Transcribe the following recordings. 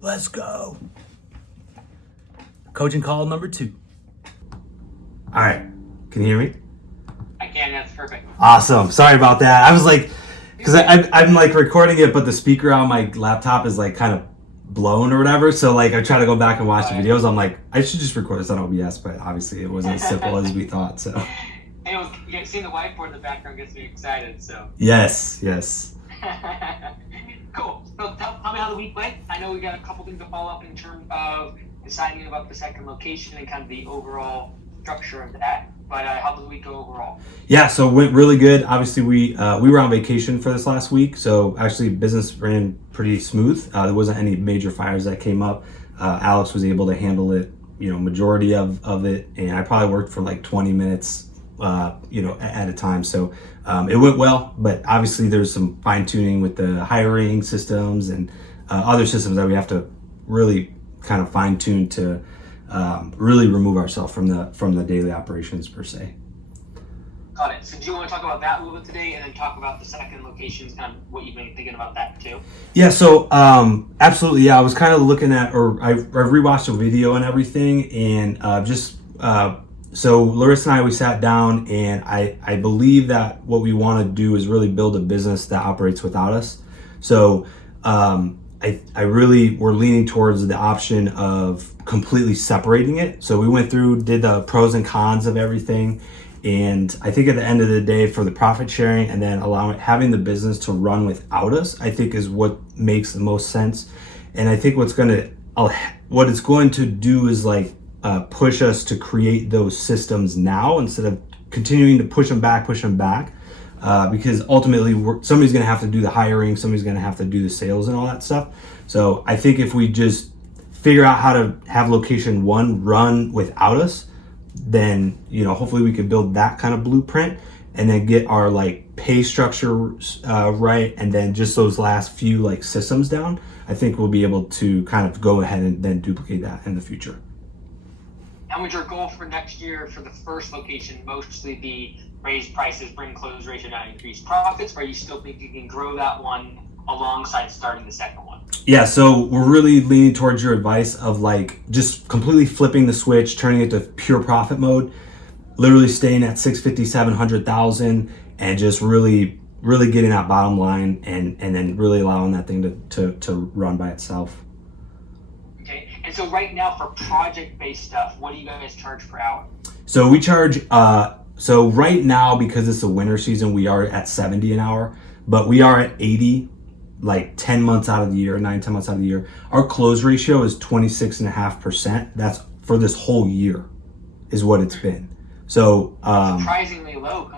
Let's go. Coaching call number 2. All right. Can you hear me? I can. That's perfect. Awesome. Sorry about that. I was like, because I'm like recording it, but the speaker on my laptop is like kind of blown or whatever. So like I try to go back and watch the videos. I'm like, I should just record this on OBS, but obviously it wasn't as simple as we thought. So. And seeing the whiteboard in the background gets me excited. So. Yes. Cool. So tell me how the week went. I know we got a couple things to follow up in terms of deciding about the second location and kind of the overall structure of that. But how did the week go overall? Yeah, so it went really good. Obviously, we were on vacation for this last week, so actually business ran pretty smooth. There wasn't any major fires that came up. Alex was able to handle it, majority of it, and I probably worked for like 20 minutes, at a time. So it went well, but obviously there's some fine tuning with the hiring systems and other systems that we have to really kind of fine tune to really remove ourselves from the daily operations per se. Got it. So do you want to talk about that a little bit today and then talk about the second locations, kind of what you've been thinking about that too? Yeah, so absolutely. Yeah, I was kind of looking at, or I rewatched a video and everything, and so Larissa and I, we sat down, and I believe that what we want to do is really build a business that operates without us. So I really were leaning towards the option of completely separating it. So we went through, did the pros and cons of everything. And I think at the end of the day, for the profit sharing and then having the business to run without us, I think is what makes the most sense. And I think what it's going to do is like push us to create those systems now instead of continuing to push them back. Because ultimately somebody's going to have to do the hiring, somebody's going to have to do the sales and all that stuff. So I think if we just figure out how to have location 1 run without us, then hopefully we can build that kind of blueprint and then get our like pay structure right, and then just those last few like systems down. I think we'll be able to kind of go ahead and then duplicate that in the future. And would your goal for next year for the first location mostly be raise prices, bring close ratio down, increase profits, or you still think you can grow that one alongside starting the second one? Yeah, so we're really leaning towards your advice of like just completely flipping the switch, turning it to pure profit mode, literally staying at 650, 700,000, and just really getting that bottom line and then really allowing that thing to run by itself. Okay, and so right now for project-based stuff, what do you guys charge per hour? So we charge, so right now, because it's the winter season, we are at 70 an hour, but we are at 80 like 10 months out of the year, 9-10 months out of the year. Our close ratio is 26.5%. That's for this whole year is what it's been. So surprisingly low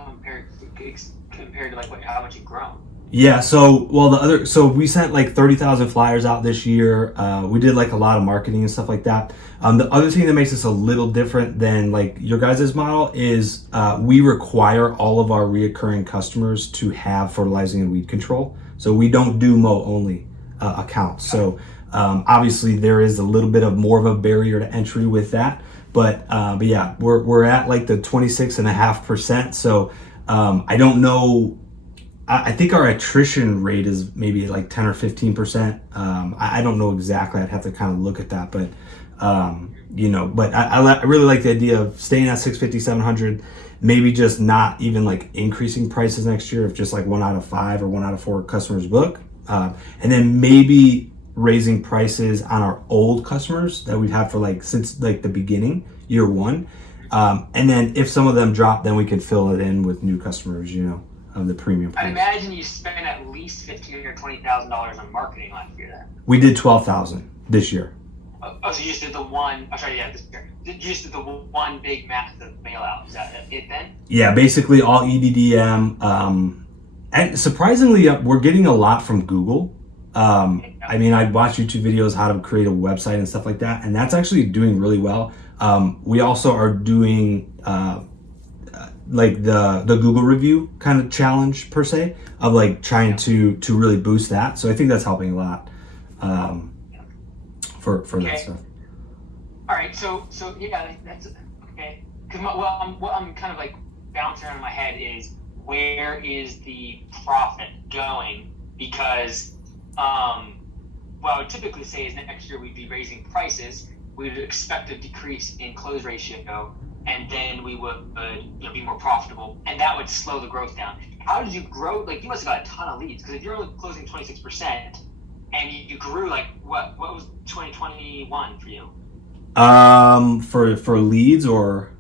compared to like how much you've grown. Yeah, so we sent like 30,000 flyers out this year. We did like a lot of marketing and stuff like that. The other thing that makes us a little different than like your guys' model is we require all of our reoccurring customers to have fertilizing and weed control. So we don't do mow only accounts. So obviously there is a little bit of more of a barrier to entry with that. But yeah, we're at like the 26.5%. So I don't know. I think our attrition rate is maybe like 10 or 15%. I don't know exactly. I'd have to kind of look at that, but but I really like the idea of staying at 650, 700, maybe just not even like increasing prices next year if just like 1 out of 5 or 1 out of 4 customers book. And then maybe raising prices on our old customers that we'd have for like since like the beginning, year 1. And then if some of them drop, then we can fill it in with new customers, of the premium price. I imagine you spent at least $15,000 or $20,000 on marketing last year then. We did 12,000 this year. Oh, so you just did the one, this year. You just did the one big massive mail out. Is that it then? Yeah, basically all EDDM. And surprisingly, we're getting a lot from Google. I mean, I watch YouTube videos how to create a website and stuff like that, and that's actually doing really well. We also are doing like the Google review kind of challenge per se of like trying to really boost that. So I think that's helping a lot for that stuff. All right, so yeah, that's okay. Because what I'm kind of like bouncing around in my head is where is the profit going? Because what I would typically say is next year we'd be raising prices. We would expect a decrease in close ratio, and then we would be more profitable, and that would slow the growth down. How did you grow? Like, you must have got a ton of leads, because if you're only closing 26% and you grew, like, what was 2021 for you? For leads or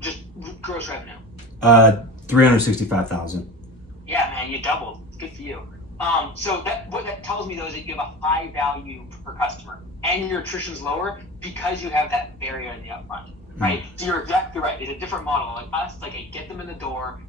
just gross revenue. 365,000. Yeah, man, you doubled. Good for you. So what that tells me, though, is that you have a high value per customer, and your attrition's lower because you have that barrier in the upfront, right? So you're exactly right. It's a different model. Like us, like I get them in the door,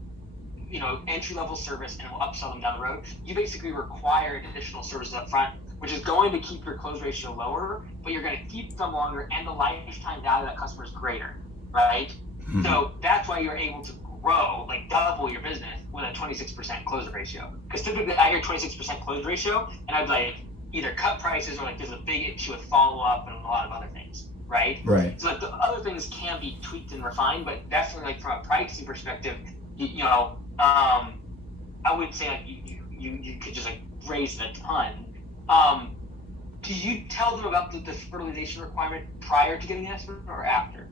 entry level service, and we'll upsell them down the road. You basically require additional services up front, which is going to keep your close ratio lower, but you're going to keep them longer, and the lifetime value of that customer is greater, right? Mm-hmm. So that's why you're able to grow, like double your business with a 26% close ratio. Because typically I hear 26% close ratio, and I'd like either cut prices or like there's a big issue with follow up and a lot of other things, right? Right. So like the other things can be tweaked and refined, but definitely like from a pricing perspective, I would say like you could just like raise it a ton. Do you tell them about the fertilization requirement prior to getting an estimate or after?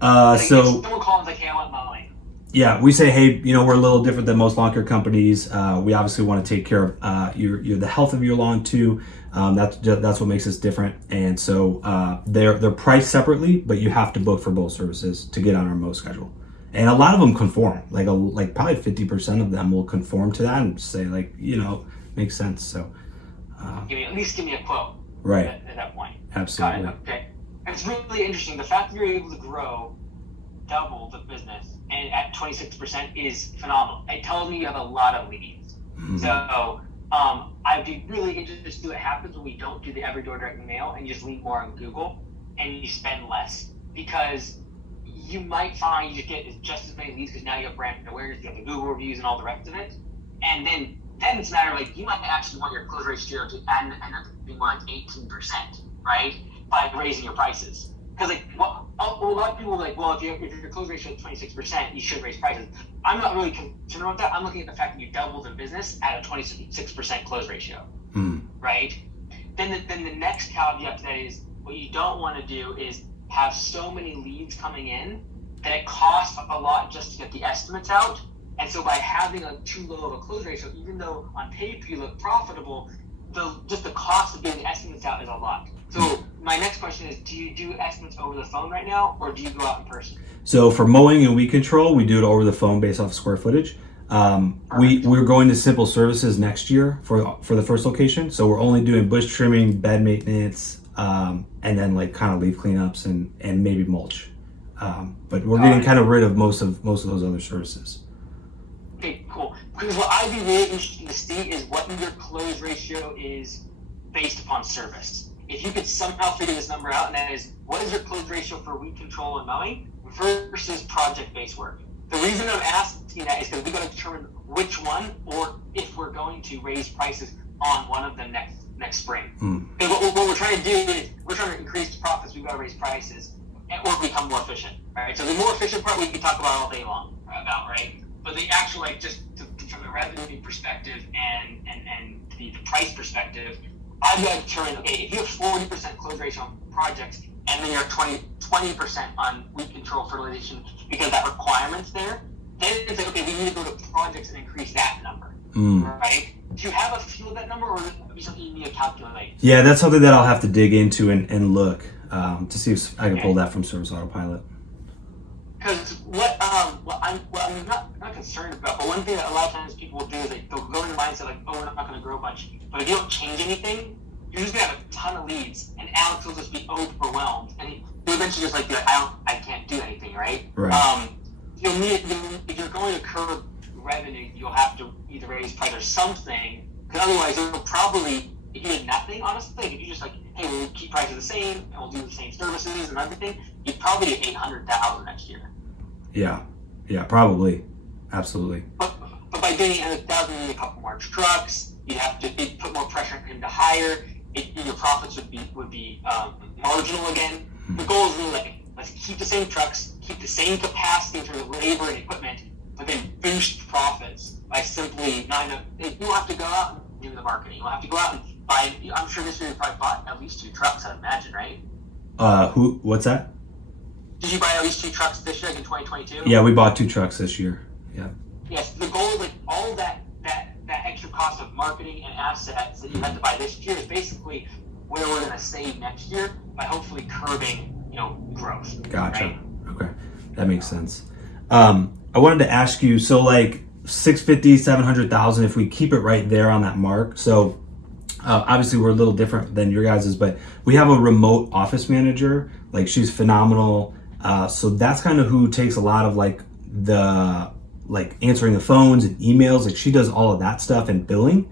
So if someone calls like, hey, I want mowing. Yeah, we say, hey, we're a little different than most lawn care companies. We obviously want to take care of the health of your lawn too. That's what makes us different. And so they're priced separately, but you have to book for both services to get on our mow schedule. And a lot of them conform. Like probably 50% of them will conform to that and say makes sense. So at least give me a quote. Right. At that point. Absolutely. Got it. Okay. It's really interesting. The fact that you're able to grow double the business and at 26% is phenomenal. It tells me you have a lot of leads. Mm-hmm. So I'd be really interested to see what happens when we don't do the every door direct mail and you just lean more on Google and you spend less, because you might find you get just as many leads because now you have brand awareness, you have the Google reviews and all the rest of it. And then it's a matter of like, you might actually want your close ratio to end up being more like 18%, right? By raising your prices. Because a lot of people are like, well, if your close ratio is 26%, you should raise prices. I'm not really concerned about that. I'm looking at the fact that you doubled the business at a 26% close ratio, right? Then the next caveat to that is, what you don't want to do is have so many leads coming in that it costs a lot just to get the estimates out. And so by having a too low of a close ratio, even though on paper you look profitable, just the cost of getting the estimates out is a lot. So my next question is, do you do estimates over the phone right now, or do you go out in person? So for mowing and weed control, we do it over the phone based off square footage. We're going to simple services next year for the first location. So we're only doing bush trimming, bed maintenance, and then like kind of leaf cleanups and maybe mulch. But we're getting kind of rid of most of those other services. Okay, cool. Because what I'd be really interested to see is what your close ratio is based upon service. If you could somehow figure this number out, and that is, what is your close ratio for weed control and mowing versus project-based work? The reason I'm asking that is because we got to determine which one, or if we're going to raise prices on one of them next spring. What we're trying to do is we're trying to increase profits. We've got to raise prices or become more efficient. Right? So the more efficient part we can talk about all day long about, right? But the actual, like, just from the revenue perspective and the price perspective, I've got to determine, okay, if you have 40% close ratio on projects and then you're 20% on weed control fertilization because that requirement's there, then it's like, okay, we need to go to projects and increase that number, right? Do you have a feel of that number, or is it something you need to calculate? Yeah, that's something that I'll have to dig into and look to see if I can pull that from Service Autopilot. Because what I'm not concerned about, but one thing that a lot of times people will do is they'll go in the mindset like, oh, we're not going to grow much. But if you don't change anything, you're just going to have a ton of leads, and Alex will just be overwhelmed, and he'll eventually just like be like, I can't do anything, right? Right. If you're going to curb revenue, you'll have to either raise price or something, because otherwise you'll probably, if you did nothing, honestly, if you just like, hey, we'll keep prices the same, and we'll do the same services and everything, you'd probably get $800,000 next year. Yeah, probably, absolutely. But by doing $800,000, you need a couple more trucks. You have to put more pressure on him to hire. Your profits would be marginal again. The goal is really like, let's keep the same trucks, keep the same capacity in terms of labor and equipment, but then boost profits by simply you don't have to go out and do the marketing. You don't have to go out and I'm sure this year you probably bought at least 2 trucks, I'd imagine, right? What's that? Did you buy at least 2 trucks this year, like in 2022? Yeah, we bought 2 trucks this year. Yeah. Yes, the goal, like all of that extra cost of marketing and assets that you had to buy this year is basically where we're going to save next year by hopefully curbing, growth. Gotcha. Right? Okay, that makes sense. I wanted to ask you, so like 650, 700,000, if we keep it right there on that mark. So obviously we're a little different than your guys's, but we have a remote office manager. Like she's phenomenal. So that's kind of who takes a lot of like answering the phones and emails. Like she does all of that stuff and billing.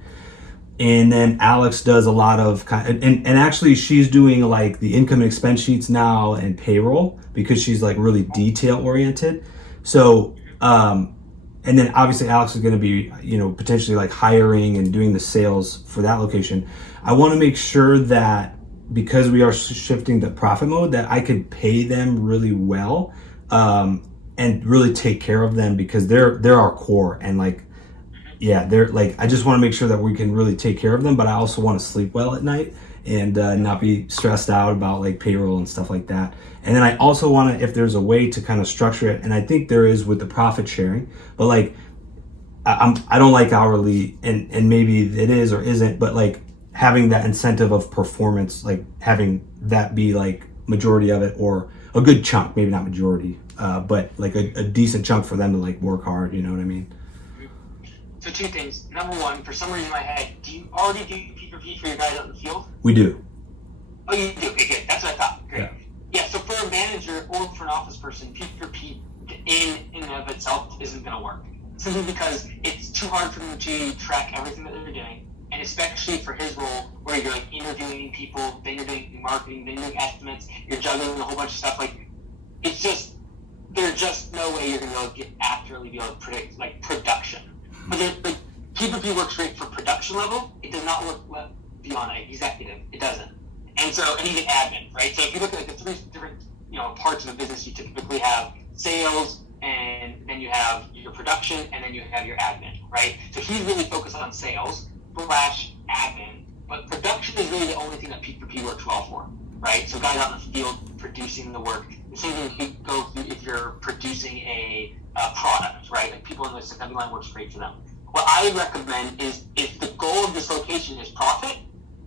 And then Alex does a lot of and actually she's doing like the income and expense sheets now and payroll because she's like really detail oriented. So, and then obviously Alex is going to be, potentially like hiring and doing the sales for that location. I want to make sure that because we are shifting to profit mode, that I could pay them really well, and really take care of them because they're our core. And like, yeah, they're like, I just want to make sure that we can really take care of them, but I also want to sleep well at night and not be stressed out about like payroll and stuff like that. And then I also want to, if there's a way to kind of structure it, and I think there is with the profit sharing, but like, I don't like hourly, and maybe it is or isn't, but like having that incentive of performance, like having that be like majority of it or a good chunk, maybe not majority, but like a decent chunk for them to like work hard, you know what I mean? So 2 things. Number 1, for some reason in my head, do you already do P4P for your guys out in the field? We do. Oh, you do? Okay, good. That's what I thought. Great. Yeah. Yeah, so for a manager or for an office person, P4P in and of itself isn't going to work. Simply because it's too hard for them to track everything that they're doing, and especially for his role where you're like interviewing people, then you're doing marketing, then you're doing estimates, you're juggling a whole bunch of stuff. Like, it's just, there's just no way you're going to be able to accurately be able to predict like production. But like, P4P works great for production level. It does not work well beyond executive. It doesn't. And so, and even admin, right? So if you look at like the 3 different, parts of the business, you typically have sales, and then you have your production, and then you have your admin, right? So he's really focused on sales / admin, but production is really the only thing that P4P works well for, right? So guys out in the field producing the work. The same thing you go through if you're producing a product, right? Like people in the assembly line works great for them. What I would recommend is if the goal of this location is profit,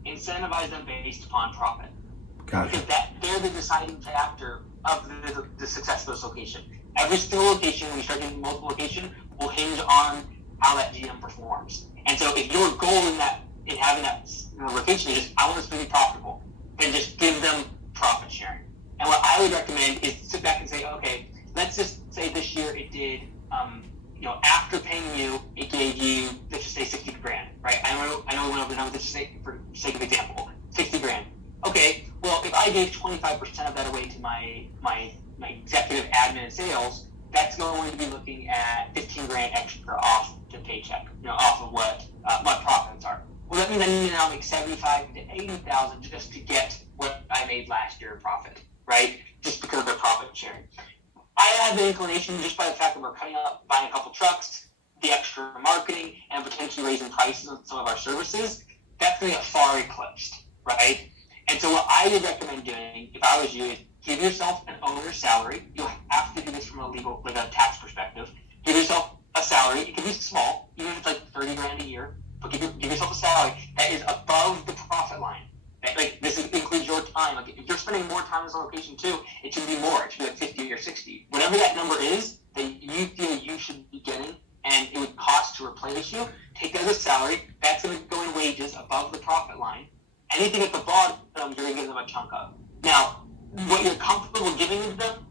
incentivize them based upon profit. Gotcha. Because they're the deciding factor of the success of this location. Every single location, when you start getting multiple locations, will hinge on how that GM performs. And so if your goal in having that location is just, I want this to be profitable, then just give them profit sharing. And what I would recommend is sit back and say, okay, let's just say this year it did, after paying you, it gave you, let's just say 60 grand, right? I know we went over the numbers, let's just say, for sake of example, 60 grand. Okay, well, if I gave 25% of that away to my executive admin and sales, that's going to be looking at 15 grand extra off the paycheck, off of what my profits are. Well, that means I need to now make 75 to 80,000 just to get what I made last year in profit, right? Just because of the profit sharing. I have the inclination, just by the fact that we're cutting out, buying a couple trucks, the extra marketing, and potentially raising prices on some of our services, that's going to get far eclipsed, right? And so what I would recommend doing, if I was you, is give yourself an owner's salary. You'll have to do this from a legal, like a tax perspective. Give yourself a salary. It can be small, even if it's like 30 grand a year, but give yourself a salary that is above the profit line. Like, this includes your time. Like, if you're spending more time in this location too, it should be more. It should be like 50 or 60. Whatever that number is that you feel you should be getting and it would cost to replace you, take that as a salary. That's going to go in wages above the profit line. Anything at the bottom, you're going to give them a chunk of. Now, what you're comfortable giving to them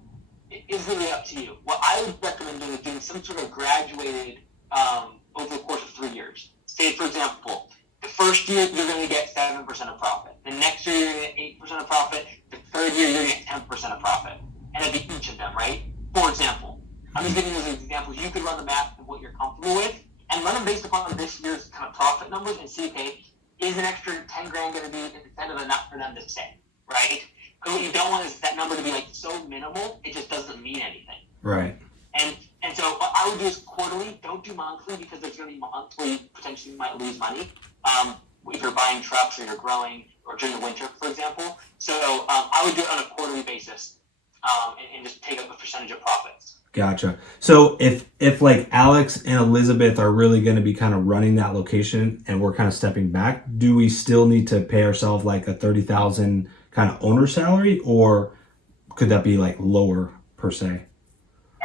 is really up to you. What I would recommend doing is doing some sort of graduated over the course of 3 years. Say, for example, the first year you're going to get 7% of profit. The next year you're going to get 8% of profit. The third year you're going to get 10% of profit. And it'd be each of them, right? For example, I'm just giving you as examples. You could run the math of what you're comfortable with and run them based upon this year's kind of profit numbers and see, okay, is an extra 10 grand going to be incentive enough for them to stay, right? Because what you don't want is that number to be like so minimal, it just doesn't mean anything. Right. And so what I would do is quarterly. Don't do monthly because there's going to be months where you potentially might lose money. if you're buying trucks or you're growing or during the winter, for example. So I would do it on a quarterly basis and just take up a percentage of profits. Gotcha. So if like Alex and Elizabeth are really going to be kind of running that location and we're kind of stepping back, do we still need to pay ourselves like a 30,000 kind of owner salary, or could that be like lower per se?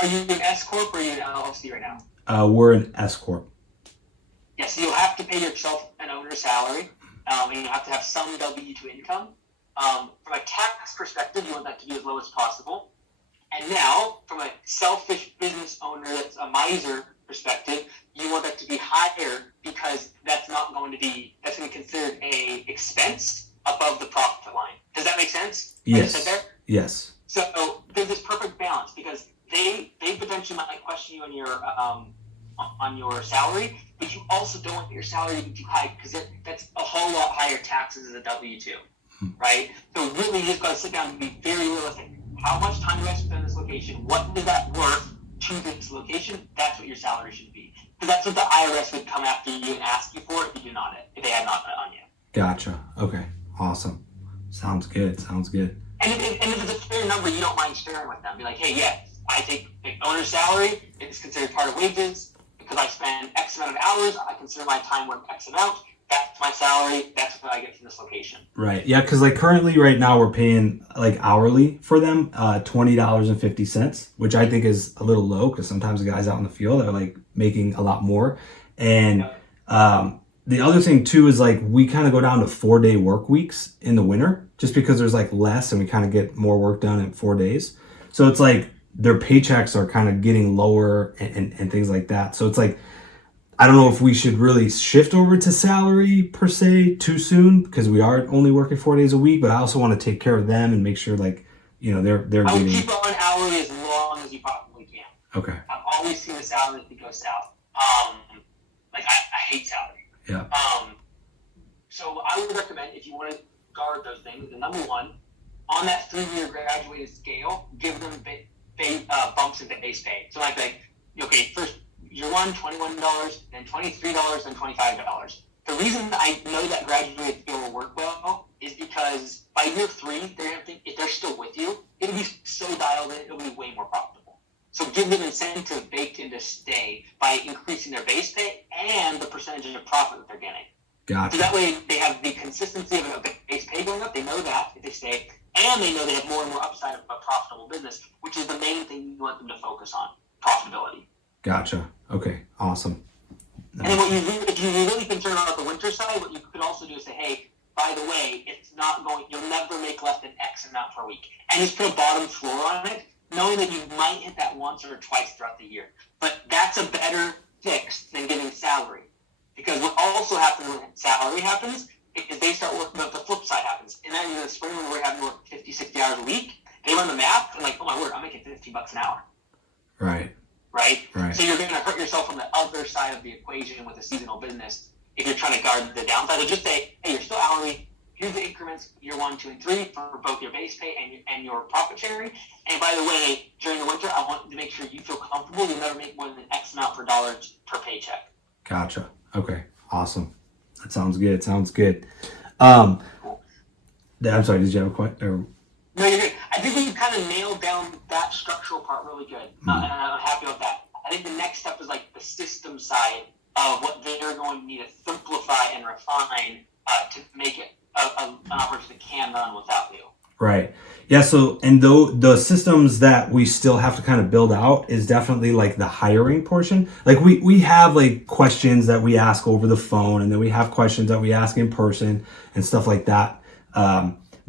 Are you an S corp or are you an LLC right now? We're an S corp. Yes, so you'll have to pay yourself an owner salary, and you'll have to have some W-2 income. From a tax perspective, you want that to be as low as possible. And now, from a selfish business owner that's a miser perspective, you want that to be higher because that's going to be considered a expense above the profit line. Does that make sense? Yes. Yes. So there's this perfect balance because they potentially might question you on your salary, but you also don't want your salary to be too high because that's a whole lot higher taxes as a W-2, right? So really, you just got to sit down and be very realistic. How much time do I spend in this location? What is that worth to this location? That's what your salary should be. Because that's what the IRS would come after you and ask you for if you do not if they had not on you. Gotcha. Okay. Awesome. Sounds good. And if it's a fair number, you don't mind sharing with them. Be like, hey, yeah, I take owner's salary. It's considered part of wages. Because I spend X amount of hours, I consider my time worth X amount. That's my salary. That's what I get from this location. Right. Yeah. Because like currently right now we're paying like hourly for them $20.50, which I think is a little low because sometimes the guys out in the field are like making a lot more. And the other thing too is like we kind of go down to 4-day work weeks in the winter just because there's like less and we kind of get more work done in 4 days. So it's like their paychecks are kind of getting lower and things like that. So it's like, I don't know if we should really shift over to salary per se too soon because we are only working 4 days a week, but I also want to take care of them and make sure like, you know, they're I would getting... keep on hourly as long as you possibly can. Okay. I've always seen the salary that goes south. I hate salary. Yeah. So I would recommend if you want to guard those things, the number one, on that 3-year graduated scale, give them bumps in base pay. So okay, first year one, $21, then $23, then $25. The reason I know that graduated scale will work well is because by year 3, they're going to think if they're still with you, it'll be so dialed in, it'll be way more profitable. So give them incentive baked in to stay by increasing their base pay and the percentage of profit that they're getting. Gotcha. So that way they have the consistency of a base pay going up. They know that if they stay, and they know they have more and more upside of a profitable business, which is the main thing you want them to focus on, profitability. Gotcha. Okay. Awesome. And then if you're really concerned about the winter side, what you could also do is say, hey, by the way, you'll never make less than X amount per week. And just put a bottom floor on it, knowing that you might hit that once or twice throughout the year. But that's a better fix than giving salary. Because what also happens when salary happens is they start working, but the flip side happens. And then in the spring when we're having to work 50, 60 hours a week, they run the math and like, oh my word, I'm making $50 an hour. Right. So you're going to hurt yourself on the other side of the equation with a seasonal business if you're trying to guard the downside. So just say, hey, you're still hourly. Here's the increments, year 1, 2, and 3 for both your base pay and your profit sharing. And by the way, during the winter, I want to make sure you feel comfortable. You'll never make more than X amount per dollar per paycheck. Gotcha. Okay. Awesome. That sounds good. I'm sorry. Did you have a question? No, you're good. I think we kind of nailed down that structural part really good, and I'm happy with that. I think the next step is like the system side of what they're going to need to simplify and refine to make it an operation that can run without you. Right. Yeah. So, and though the systems that we still have to kind of build out is definitely like the hiring portion. Like we have like questions that we ask over the phone, and then we have questions that we ask in person and stuff like that.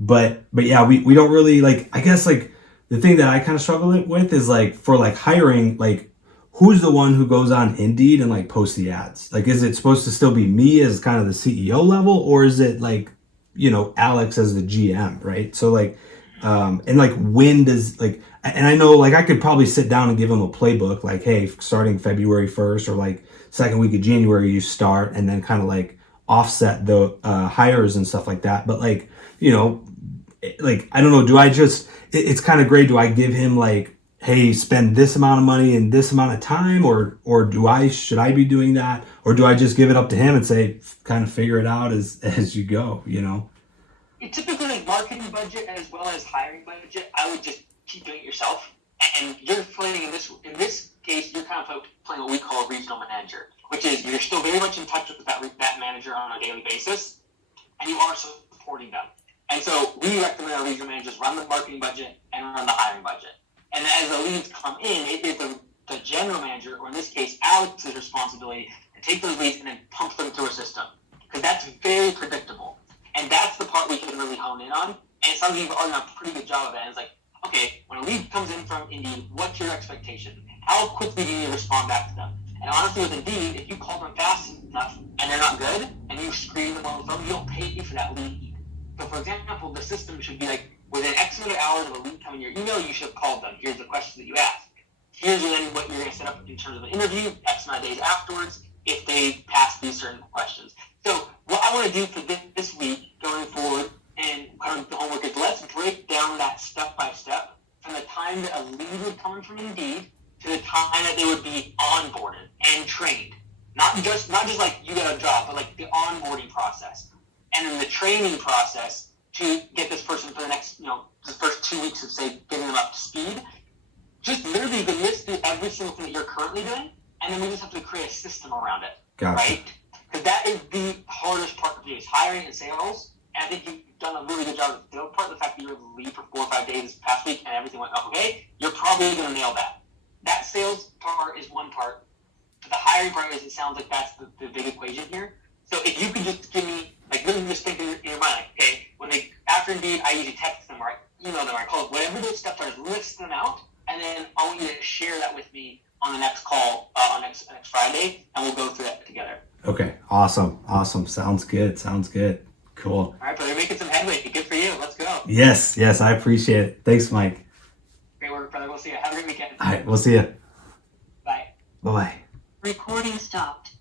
But yeah, we don't really like, I guess like the thing that I kind of struggle with is like for like hiring, like who's the one who goes on Indeed and like posts the ads? Like, is it supposed to still be me as kind of the CEO level, or is it like, you know, Alex as the GM, right? So like, and like when does like, and I know like I could probably sit down and give him a playbook, like, hey, starting February 1st or like second week of January, you start, and then kind of like offset the hires and stuff like that. But like, you know, like, I don't know, do I just, it's kind of great. Do I give him like hey, spend this amount of money in this amount of time, or should I be doing that, or do I just give it up to him and say, kind of figure it out as you go, you know? Typically, like marketing budget as well as hiring budget, I would just keep doing it yourself. And you're playing in this case, you're kind of playing what we call a regional manager, which is you're still very much in touch with that manager on a daily basis, and you are supporting them. And so we recommend our regional managers run the marketing budget and run the hiring budget. And as the leads come in, it is the general manager, or in this case, Alex's responsibility to take those leads and then pump them through a system, because that's very predictable. And that's the part we can really hone in on. And some of you have already done a pretty good job of that. And it's like, okay, when a lead comes in from Indeed, what's your expectation? How quickly do you respond back to them? And honestly, with Indeed, if you call them fast enough and they're not good, and you screen them on the phone, you don't pay for that lead. So, for example, the system should be like, within X amount of hours of a lead coming in your email, you should have called them. Here's the questions that you ask. Here's then what you're going to set up in terms of an interview, X amount of days afterwards, if they pass these certain questions. So what I want to do for this week going forward, and kind of the homework, is let's break down that step by step from the time that a lead would come in from Indeed to the time that they would be onboarded and trained. Not just like you got a job, but like the onboarding process. And then the training process to get this person for the next, the first 2 weeks of, say, getting them up to speed. Just literally the list through every single thing that you're currently doing, and then we just have to create a system around it. Gotcha. Right? Because that is the hardest part to do, is hiring and sales. And I think you've done a really good job with the sales part. The fact that you were able to lead for 4 or 5 days this past week and everything went okay, you're probably going to nail that. That sales part is one part. But the hiring part is, it sounds like that's the big equation here. So if you could just give me, like, literally just think in your mind, like, okay, after Indeed, I usually text them or I email them or I call them, whatever those steps are, just list them out, and then I want you to share that with me on the next call on next Friday, and we'll go through that together. Okay, awesome. Sounds good. Cool. All right, brother, making some headway. Good for you. Let's go. Yes, I appreciate it. Thanks, Mike. Great work, brother. We'll see you. Have a great weekend. All right, we'll see you. Bye. Bye-bye. Recording stopped.